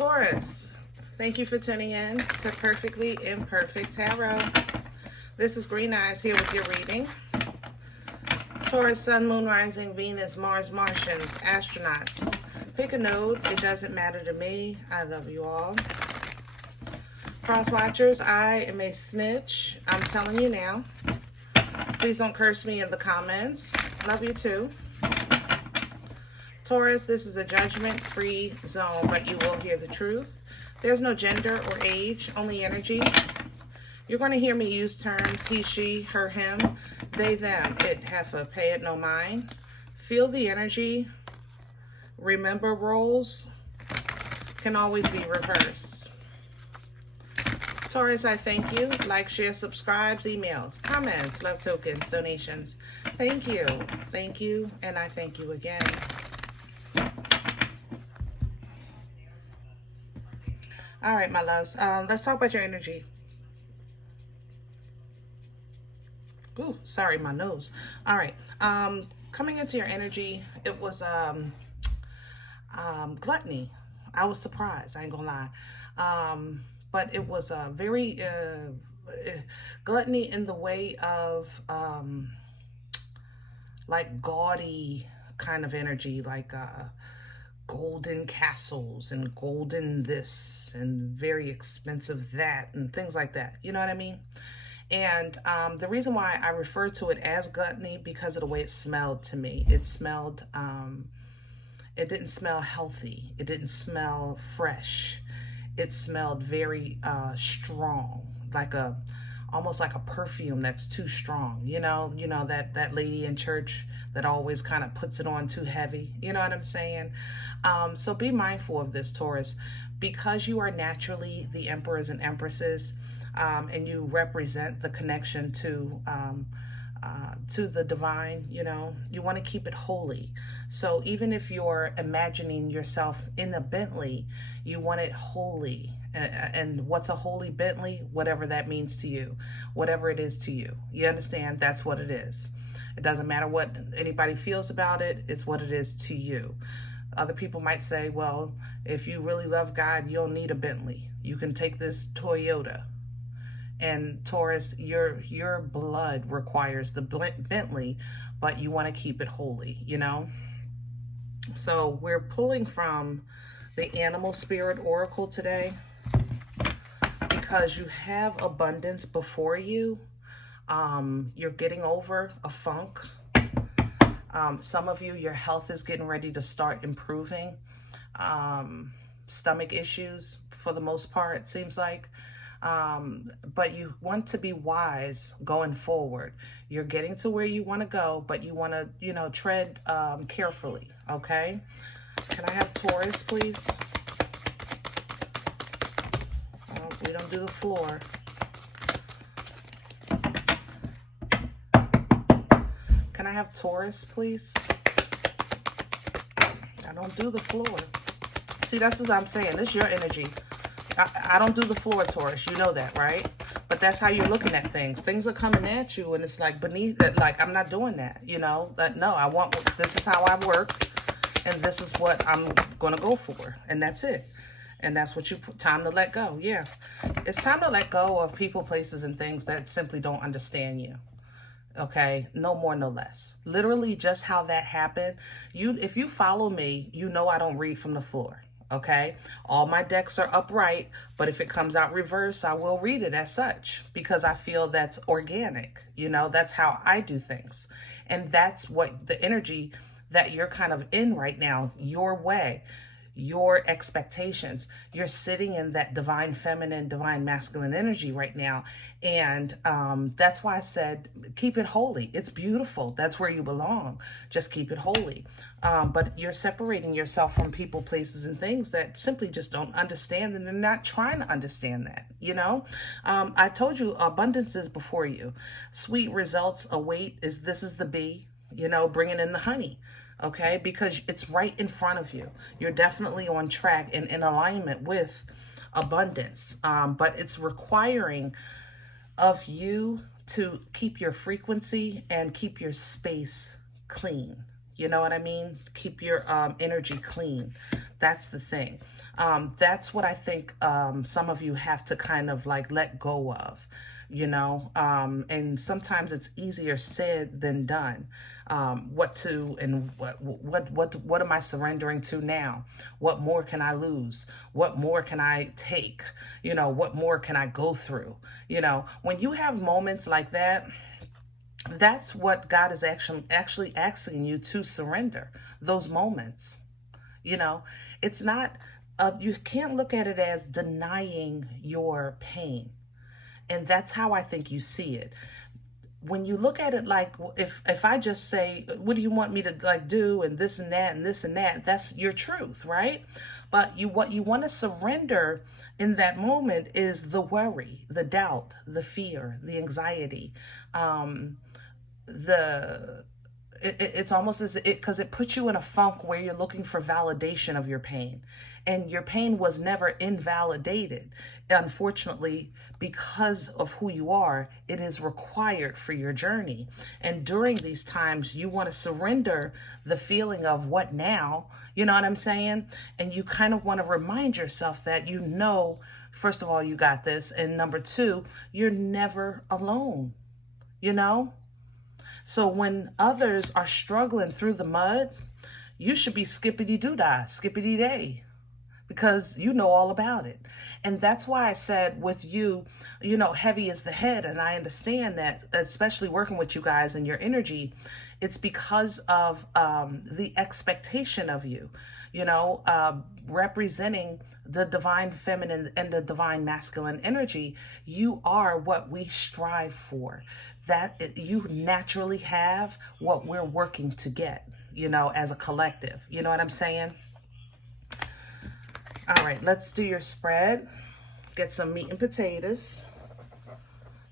Taurus, thank you for tuning in to Perfectly Imperfect Tarot. This is Green Eyes here with your reading. Taurus, Sun, Moon, Rising, Venus, Mars, Martians, astronauts. Pick a node. It doesn't matter to me. I love you all. Cross watchers, I am a snitch. I'm telling you now. Please don't curse me in the comments. Love you too. Taurus, this is a judgment-free zone, but you will hear the truth. There's no gender or age, only energy. You're going to hear me use terms he, she, her, him, they, them, it, heifer, pay it no mind. Feel the energy. Remember, roles can always be reversed. Taurus, I thank you. Like, share, subscribes, emails, comments, love tokens, donations. Thank you, and I thank you again. All right, my loves, let's talk about your energy. Ooh, sorry, my nose. All right, coming into your energy, it was gluttony. I was surprised, I ain't gonna lie. But it was a very gluttony in the way of like gaudy kind of energy, like golden castles and golden this and very expensive that and things like that. You know what I mean? And the reason why I refer to it as gluttony because of the way it smelled to me. It smelled, it didn't smell healthy. It didn't smell fresh. It smelled very strong, like almost like a perfume that's too strong. You know that lady in church that always kind of puts it on too heavy. You know what I'm saying? So be mindful of this, Taurus, because you are naturally the emperors and empresses, and you represent the connection to the divine. You want to keep it holy. So even if you're imagining yourself in a Bentley, you want it holy. And what's a holy Bentley? Whatever that means to you, whatever it is to you. You understand? That's what it is. It doesn't matter what anybody feels about it. It's what it is to you. Other people might say, well, if you really love God, you don't need a Bentley. You can take this Toyota. And Taurus, your blood requires the Bentley, but you want to keep it holy, So we're pulling from the Animal Spirit Oracle today because you have abundance before you. You're getting over a funk. Some of you, your health is getting ready to start improving. Stomach issues, for the most part, it seems like. But you want to be wise going forward. You're getting to where you want to go, but you want to, tread carefully, okay? Can I have Taurus, please? We don't do the floor. Can I have Taurus, please? I don't do the floor. See, that's what I'm saying. This is your energy. I don't do the floor, Taurus. You know that, right? But that's how you're looking at things. Things are coming at you, and it's like beneath it. Like, I'm not doing that, no, this is how I work, and this is what I'm going to go for, and that's it. And that's what time to let go. Yeah. It's time to let go of people, places, and things that simply don't understand you. Okay, no more, no less. Literally just how that happened. If you follow me, I don't read from the floor. Okay, all my decks are upright, but if it comes out reverse, I will read it as such because I feel that's organic. That's how I do things. And that's what the energy that you're kind of in right now, your way, your expectations. You're sitting in that divine feminine, divine masculine energy right now. And that's why I said, keep it holy. It's beautiful. That's where you belong. Just keep it holy. But you're separating yourself from people, places, and things that simply just don't understand, and they're not trying to understand that, I told you abundance is before you. Sweet results await. This is the bee, bringing in the honey. Okay, because it's right in front of you. You're definitely on track and in alignment with abundance. But it's requiring of you to keep your frequency and keep your space clean. You know what I mean? Keep your energy clean. That's the thing. That's what I think some of you have to kind of like let go of, you know, and sometimes it's easier said than done. What am I surrendering to now? What more can I lose? What more can I take? You know, what more can I go through? You know, when you have moments like that, that's what God is actually asking you to surrender, those moments. You know, it's not, you can't look at it as denying your pain. And that's how I think you see it. When you look at it like, if I just say, what do you want me to like do, and this and that and this and that, that's your truth, right? But what you want to surrender in that moment is the worry, the doubt, the fear, the anxiety, it's almost as because it puts you in a funk where you're looking for validation of your pain, and your pain was never invalidated. Unfortunately, because of who you are, it is required for your journey. And during these times, you want to surrender the feeling of what now, you know what I'm saying? And you kind of want to remind yourself that, you know, first of all, you got this. And number two, you're never alone, you know? So when others are struggling through the mud, you should be skippity-doo-dah, skippity-day, because you know all about it. And that's why I said with you, you know, heavy is the head. And I understand that, especially working with you guys and your energy, it's because of the expectation of you, you know, representing the divine feminine and the divine masculine energy. You are what we strive for. That you naturally have what we're working to get, you know, as a collective. You know what I'm saying? All right, let's do your spread. Get some meat and potatoes.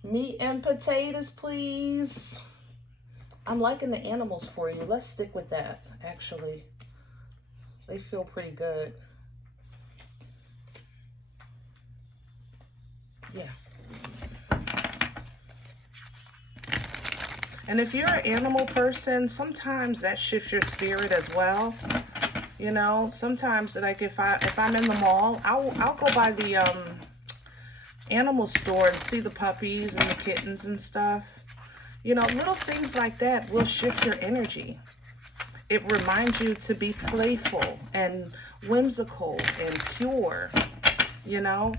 Meat and potatoes, please. I'm liking the animals for you. Let's stick with that, actually. They feel pretty good. Yeah. And if you're an animal person, sometimes that shifts your spirit as well. You know, sometimes like if I'm in the mall, I'll go by the animal store and see the puppies and the kittens and stuff. You know, little things like that will shift your energy. It reminds you to be playful and whimsical and pure, you know.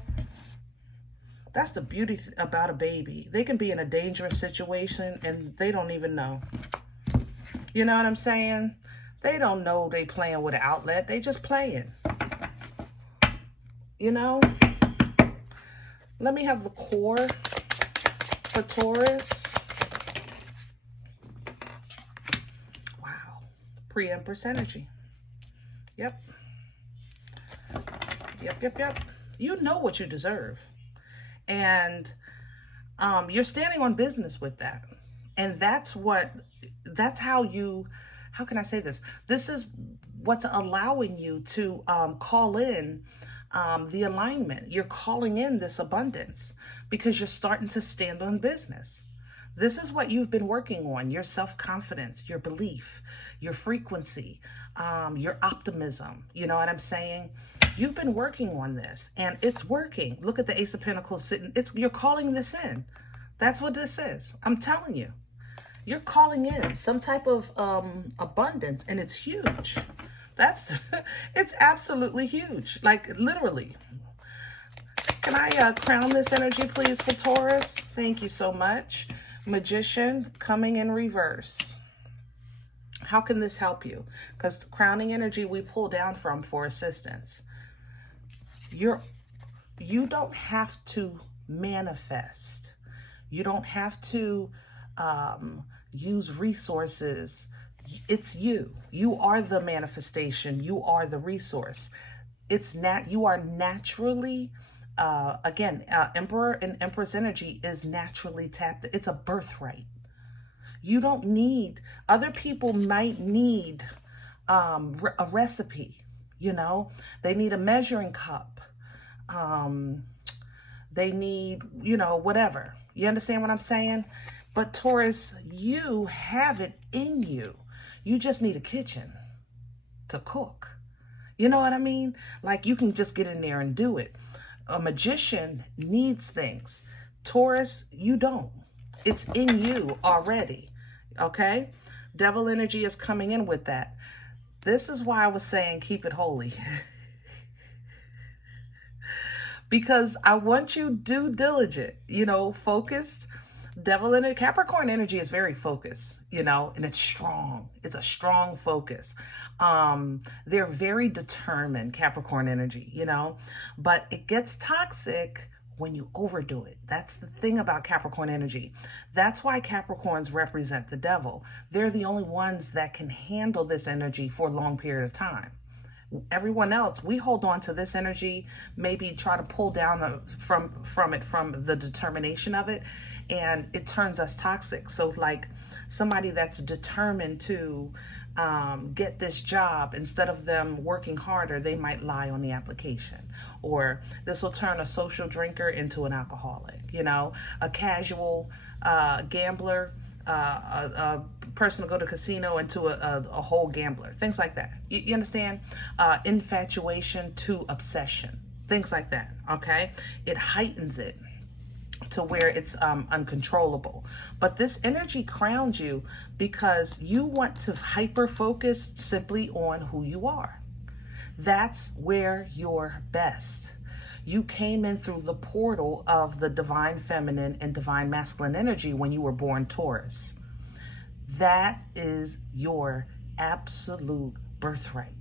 That's the beauty about a baby. They can be in a dangerous situation and they don't even know. You know what I'm saying? They don't know they playing with an outlet. They just playing. You know? Let me have the core for Taurus. Wow. Pre-Empress energy. Yep. Yep. You know what you deserve. And you're standing on business with that. And that's how can I say this? This is what's allowing you to call in the alignment. You're calling in this abundance because you're starting to stand on business. This is what you've been working on: your self-confidence, your belief, your frequency, your optimism. You know what I'm saying? You've been working on this and it's working. Look at the Ace of Pentacles sitting. You're calling this in. That's what this is. I'm telling you. You're calling in some type of abundance, and it's huge. It's absolutely huge. Like literally. Can I crown this energy, please, for Taurus? Thank you so much. Magician coming in reverse. How can this help you? Because crowning energy we pull down from for assistance. You don't have to manifest. You don't have to use resources. It's you. You are the manifestation. You are the resource. You are naturally, Emperor and Empress energy is naturally tapped. It's a birthright. You don't need, other people might need a recipe, you know, they need a measuring cup. They need, you know, whatever. You understand what I'm saying? But Taurus, you have it in you. You just need a kitchen to cook. You know what I mean? Like, you can just get in there and do it. A magician needs things. Taurus, you don't. It's in you already. Okay? Devil energy is coming in with that. This is why I was saying keep it holy. Because I want you due diligent, you know, focused. Devil energy, Capricorn energy is very focused, you know, and it's strong. It's a strong focus. They're very determined, Capricorn energy, you know, but it gets toxic when you overdo it. That's the thing about Capricorn energy. That's why Capricorns represent the devil. They're the only ones that can handle this energy for a long period of time. Everyone else, we hold on to this energy, maybe try to pull down from the determination of it, and it turns us toxic. So like somebody that's determined to get this job, instead of them working harder, they might lie on the application. Or this will turn a social drinker into an alcoholic, you know, a casual gambler, a person to go to casino into a whole gambler, things like that. You understand? Infatuation to obsession, things like that. Okay, it heightens it to where it's uncontrollable. But this energy crowns you because you want to hyper focus simply on who you are. That's where you're best. You came in through the portal of the divine feminine and divine masculine energy when you were born Taurus. That is your absolute birthright.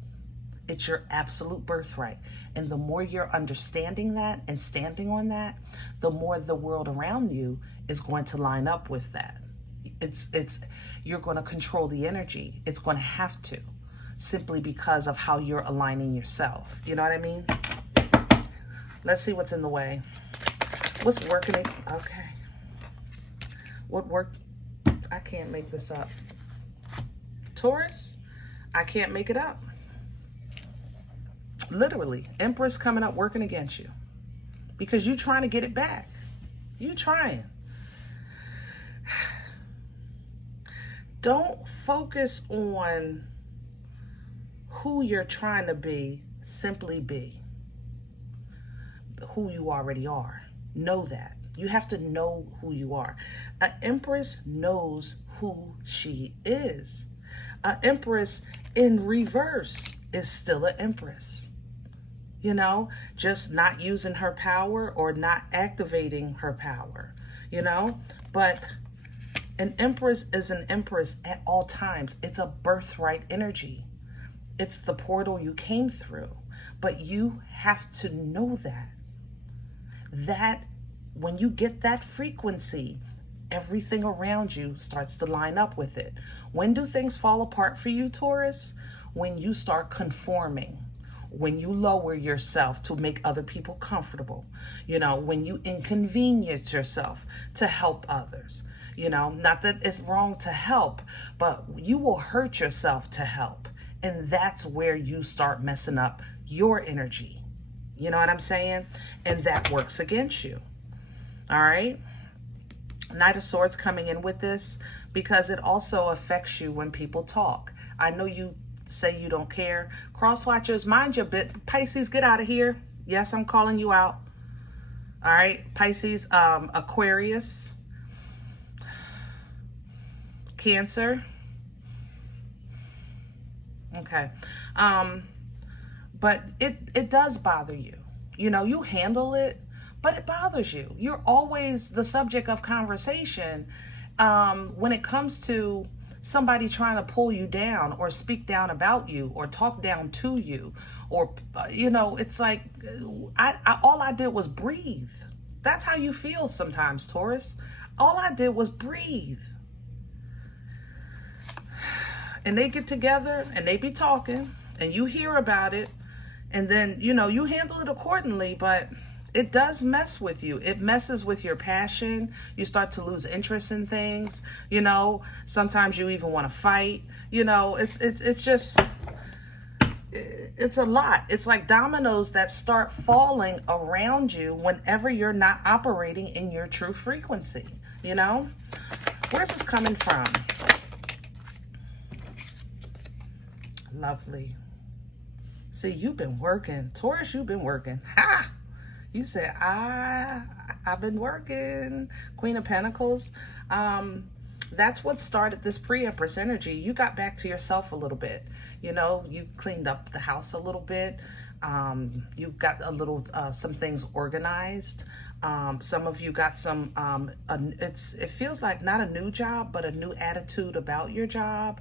It's your absolute birthright. And the more you're understanding that and standing on that, the more the world around you is going to line up with that. You're going to control the energy. It's going to have to, simply because of how you're aligning yourself. You know what I mean? Let's see what's in the way. What's working? Okay. What worked? I can't make this up. Taurus, I can't make it up. Literally, Empress coming up working against you because you're trying to get it back. You trying. Don't focus on who you're trying to be. Simply be who you already are. Know that. You have to know who you are. An Empress knows who she is. An Empress in reverse is still an Empress. You know, just not using her power or not activating her power, you know, but an Empress is an Empress at all times. It's a birthright energy. It's the portal you came through, but you have to know that when you get that frequency, everything around you starts to line up with it. When do things fall apart for you, Taurus? When you start conforming. When you lower yourself to make other people comfortable, you know, when you inconvenience yourself to help others, you know, not that it's wrong to help, but you will hurt yourself to help. And that's where you start messing up your energy. You know what I'm saying? And that works against you. All right. Knight of Swords coming in with this because it also affects you when people talk. I know you say you don't care. Cross watchers, mind your bit. Pisces, get out of here. Yes, I'm calling you out. All right, Pisces, Aquarius, Cancer. Okay. But it does bother you. You know, you handle it, but it bothers you. You're always the subject of conversation when it comes to somebody trying to pull you down or speak down about you or talk down to you, or you know, it's like all I did was breathe. That's how you feel sometimes, Taurus. All I did was breathe. And they get together and they be talking and you hear about it, and then, you know, you handle it accordingly, but it does mess with you. It messes with your passion. You start to lose interest in things. You know, sometimes you even want to fight. You know, it's just, it's a lot. It's like dominoes that start falling around you whenever you're not operating in your true frequency. You know, where's this coming from? Lovely. See, you've been working. Taurus, you've been working. Ha! You said, I've been working. Queen of Pentacles. That's what started this pre-Empress energy. You got back to yourself a little bit. You know, you cleaned up the house a little bit. You got a little, some things organized. Some of you got some, it feels like not a new job, but a new attitude about your job.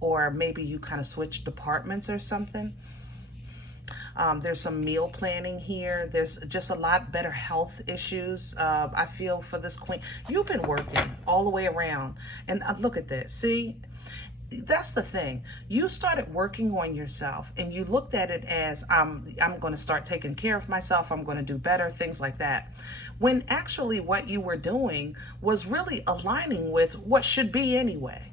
Or maybe you kind of switched departments or something. There's some meal planning here. There's just a lot better health issues. I feel for this queen. You've been working all the way around. And look at this. See, that's the thing. You started working on yourself and you looked at it as, I'm going to start taking care of myself. I'm going to do better, things like that. When actually what you were doing was really aligning with what should be anyway.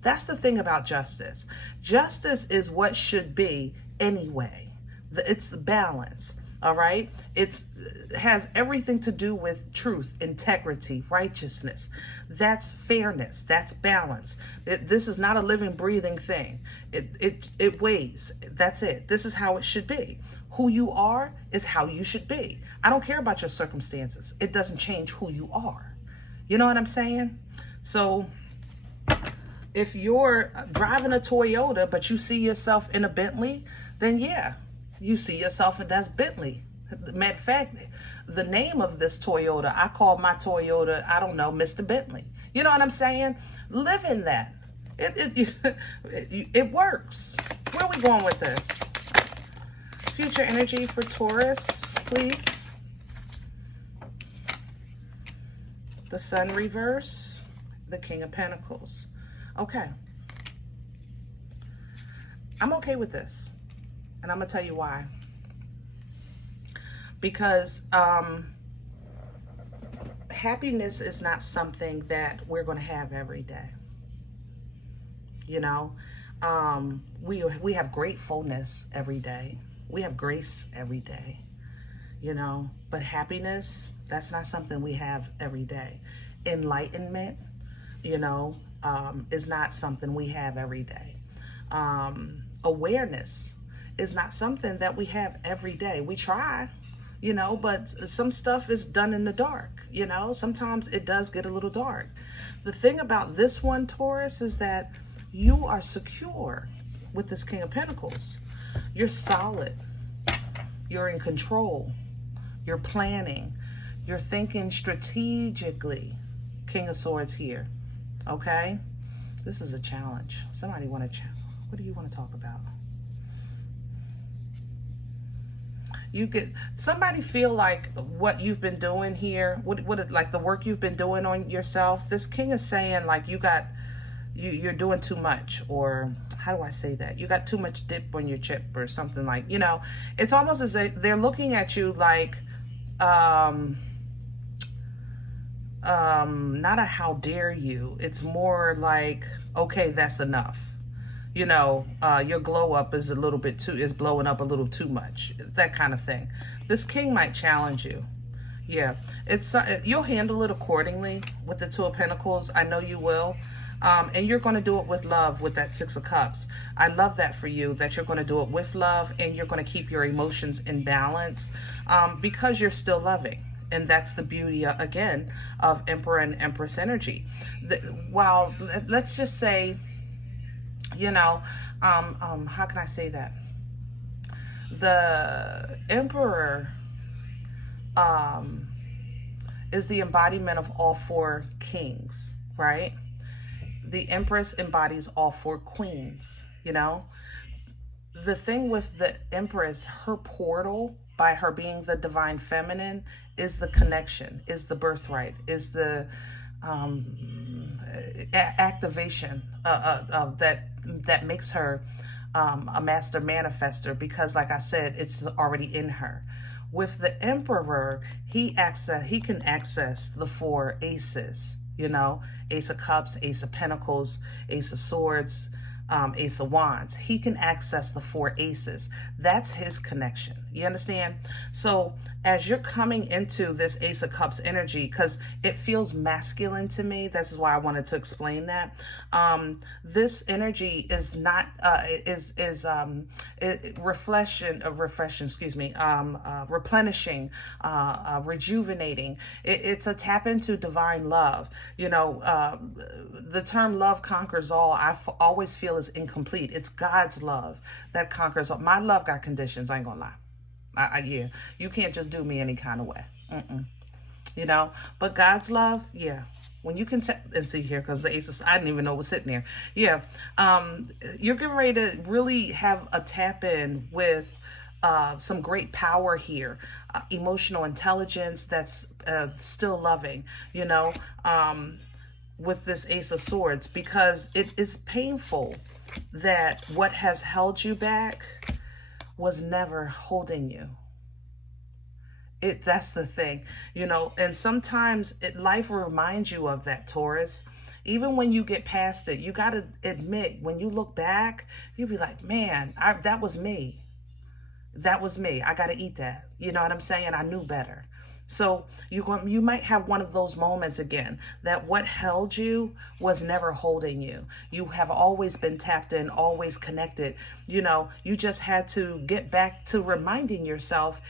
That's the thing about justice. Justice is what should be anyway. It's the balance, all right? It has everything to do with truth, integrity, righteousness. That's fairness. That's balance. This is not a living, breathing thing. It weighs. That's it. This is how it should be. Who you are is how you should be. I don't care about your circumstances. It doesn't change who you are. You know what I'm saying? So if you're driving a Toyota, but you see yourself in a Bentley, then yeah, you see yourself in that Bentley. Matter of fact, the name of this Toyota, I call my Toyota, I don't know, Mr. Bentley. You know what I'm saying? Live in that. It works. Where are we going with this? Future energy for Taurus, please. The Sun reverse, the King of Pentacles. Okay. I'm okay with this. And I'm going to tell you why. Because happiness is not something that we're going to have every day. You know, we have gratefulness every day. We have grace every day, you know, but happiness, that's not something we have every day. Enlightenment, you know, is not something we have every day. Awareness is not something that we have every day. We try, you know, but some stuff is done in the dark, you know. Sometimes it does get a little dark. The thing about this one, Taurus, is that you are secure with this King of Pentacles. You're solid. You're in control. You're planning. You're thinking strategically. King of Swords here. Okay? This is a challenge. Somebody want to challenge. What do you want to talk about? You get somebody feel like what you've been doing here, what like the work you've been doing on yourself. This king is saying like you're doing too much, or how do I say that? You got too much dip on your chip or something, like, you know, it's almost as if they're looking at you like not a how dare you. It's more like, okay, that's enough. You know, your glow up is blowing up a little too much, that kind of thing. This king might challenge you. Yeah, you'll handle it accordingly with the Two of Pentacles. I know you will. And you're going to do it with love with that Six of Cups. I love that for you, that you're going to do it with love and you're going to keep your emotions in balance because you're still loving. And that's the beauty, again, of Emperor and Empress energy. While, let's just say, you know, how can I say that? The Emperor is the embodiment of all four kings, right? The Empress embodies all four queens, you know? The thing with the Empress, her portal, by her being the divine feminine, is the connection, is the birthright, is the activation that makes her a master manifester, because like I said, it's already in her. With the Emperor, he can access the four aces, you know, Ace of Cups, Ace of Pentacles, Ace of Swords, Ace of Wands. He can access the four aces. That's his connection. You understand? So as you're coming into this Ace of Cups energy, because it feels masculine to me, this is why I wanted to explain that. This energy is not replenishing, rejuvenating. It's a tap into divine love. You know, the term love conquers all, always feel is incomplete. It's God's love that conquers all. My love got conditions, I ain't gonna lie. Yeah, you can't just do me any kind of way. You know, but God's love, yeah. When you can and see here, because the aces, I didn't even know was sitting there. Yeah, you're getting ready to really have a tap in with some great power here, emotional intelligence that's still loving, you know, with this Ace of Swords, because it is painful that what has held you back was never holding you. That's the thing, you know, and sometimes life reminds you of that, Taurus. Even when you get past it, you got to admit, when you look back, you'll be like, man, that was me. That was me. I got to eat that. You know what I'm saying? I knew better. So you might have one of those moments again, that what held you was never holding you. You have always been tapped in, always connected. You know, you just had to get back to reminding yourself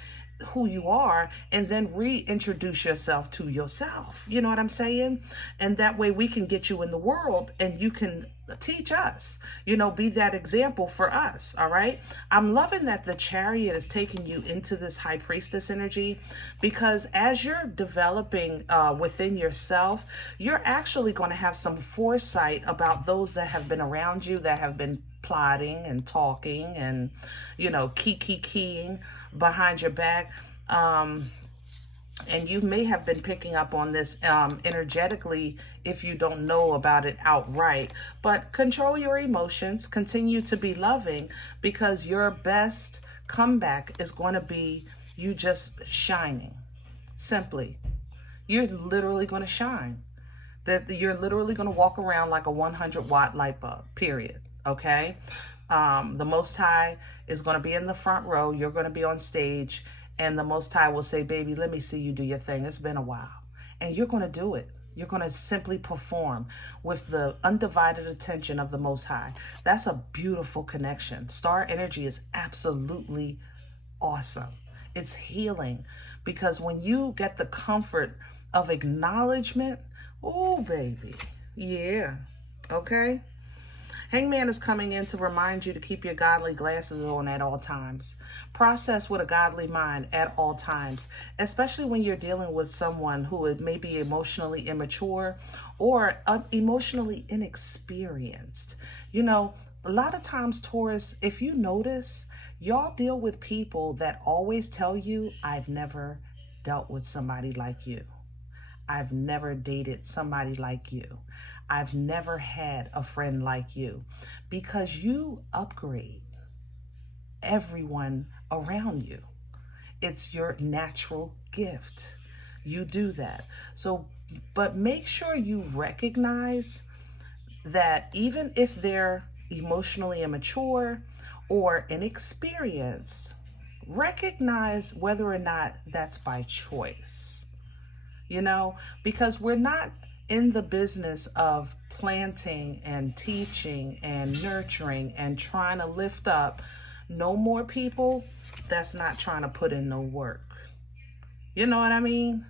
who you are, and then reintroduce yourself to yourself. You know what I'm saying? And that way we can get you in the world and you can teach us, you know, be that example for us. All right. I'm loving that the Chariot is taking you into this High Priestess energy, because as you're developing within yourself, you're actually going to have some foresight about those that have been around you, that have been plotting and talking and, you know, keying behind your back. And you may have been picking up on this energetically if you don't know about it outright. But control your emotions, continue to be loving, because your best comeback is going to be you just shining. Simply. You're literally going to shine. That you're literally going to walk around like a 100-watt light bulb, period. Okay? The Most High is going to be in the front row. You're going to be on stage. And the Most High will say, baby, let me see you do your thing. It's been a while. And you're going to do it. You're going to simply perform with the undivided attention of the Most High. That's a beautiful connection. Star energy is absolutely awesome. It's healing, because when you get the comfort of acknowledgement, oh, baby, yeah, okay? Hangman is coming in to remind you to keep your godly glasses on at all times. Process with a godly mind at all times, especially when you're dealing with someone who may be emotionally immature or emotionally inexperienced. You know, a lot of times, Taurus, if you notice, y'all deal with people that always tell you, I've never dealt with somebody like you. I've never dated somebody like you. I've never had a friend like you, because you upgrade everyone around you. It's your natural gift. You do that. So, but make sure you recognize that even if they're emotionally immature or inexperienced, recognize whether or not that's by choice. You know, because we're not in the business of planting and teaching and nurturing and trying to lift up no more people that's not trying to put in no work. You know what I mean?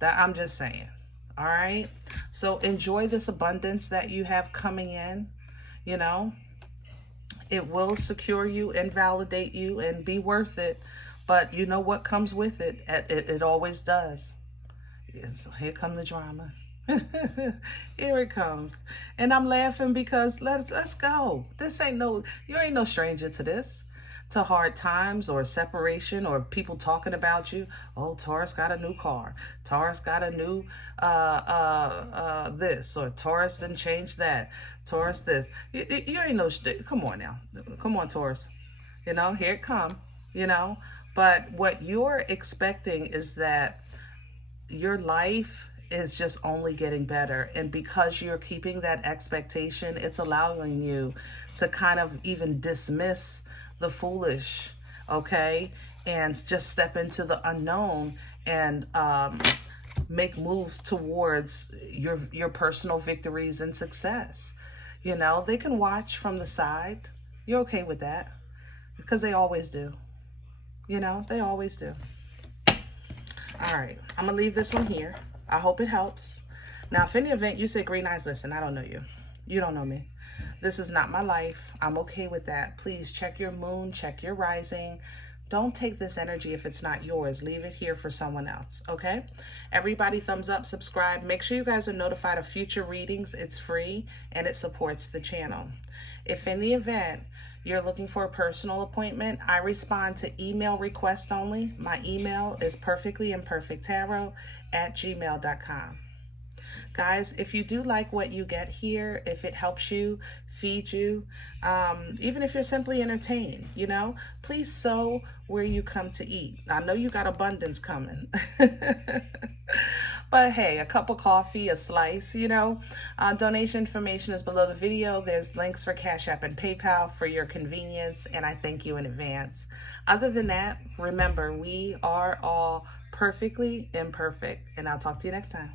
That I'm just saying. All right. So enjoy this abundance that you have coming in. You know, it will secure you and validate you and be worth it. But you know what comes with it? It always does. So here come the drama. Here it comes. And I'm laughing because let's go. You ain't no stranger to this, to hard times or separation or people talking about you. Oh, Taurus got a new car. Taurus got a new this, or Taurus didn't change that. Taurus this. You ain't no, come on now. Come on, Taurus. You know, here it come, you know. But what you're expecting is that your life is just only getting better. And because you're keeping that expectation, it's allowing you to kind of even dismiss the foolish, okay? and just step into the unknown and make moves towards your personal victories and success. You know, they can watch from the side. You're okay with that because they always do. You know, they always do. All right, I'm gonna leave this one here. I hope it helps. Now, if in the event you say, Green Eyes, listen, I don't know you. You don't know me. This is not my life. I'm okay with that. Please check your moon, check your rising. Don't take this energy if it's not yours. Leave it here for someone else, okay? Everybody, thumbs up, subscribe. Make sure you guys are notified of future readings. It's free and it supports the channel. If in the event you're looking for a personal appointment, I respond to email requests only. My email is perfectlyimperfecttarot@gmail.com. Guys, if you do like what you get here, if it helps you, feed you, even if you're simply entertained, you know, please sow where you come to eat. I know you got abundance coming. But hey, a cup of coffee, a slice, you know. Donation information is below the video. There's links for Cash App and PayPal for your convenience, and I thank you in advance. Other than that, remember, we are all perfectly imperfect, and I'll talk to you next time.